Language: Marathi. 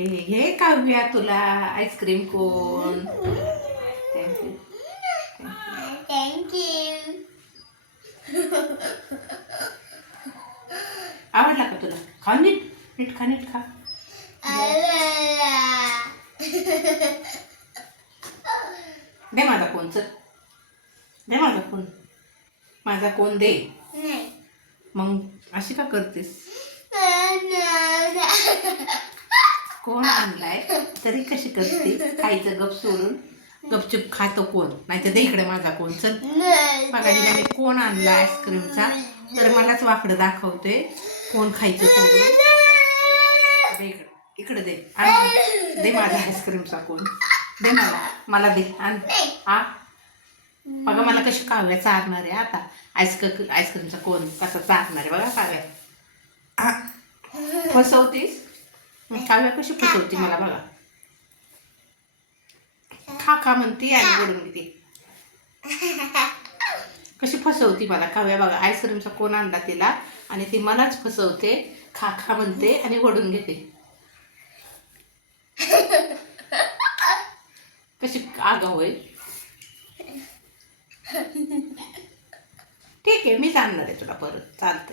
हे हे काव्या तुला आईस्क्रीम कोण थँक्यू थँक्यू आवडला का तुला खा नीट नीट खा नीट खा दे माझा कोण चल दे माझा कोण माझा कोण दे मग अशी का करतेस कोण आणलाय? तरी कशी करते? खायचं गप सोडून. गपचूप खातो कोण? नाही तर दे इकडे माझा कोण. चल. बघा मी कोण आणला आईस्क्रीमचा? तर मलाच वाकडं दाखवते कोण खायचं सोडून दे इकडे. दे. दे माझा आईस्क्रीमचा कोण. दे मला. मला दे. आण. हा? बघा मला कशी काव्या चारणार आहे आता. आईस्क्रीम आईस्क्रीमचा कोण कसा चारणार आहे? बघा काव्या. फसवतीस? काव्या कशी फसवती मला बघा. खा खा म्हणती आणि बोलून घेते कशी फसवती मला काव्या बघा. आईस्क्रीमचा कोण आणला तिला? आणि ती मलाच फसवते. खा खा म्हणते आणि वडून घेते. कशी आगाव आहे ठीक आहे मीच आणणार आहे तुला परत. चालतंय.